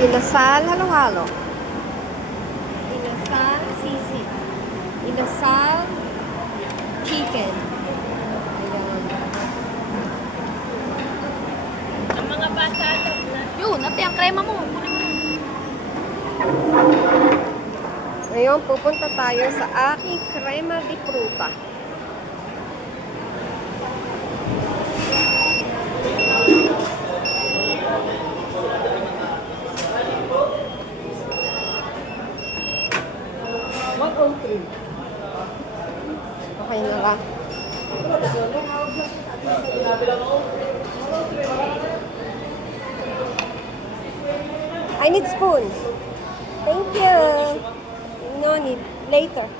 Inasal, halo-halo. Inasal, sisig. Inasal, chicken. Ayan. Ang mga bata daw na. Yun, ate, ang krema mo. Kunin mo na. Ngayon, pupunta tayo sa aking crema de fruta. Okay na lang. I need spoon. Thank you. No need. Later.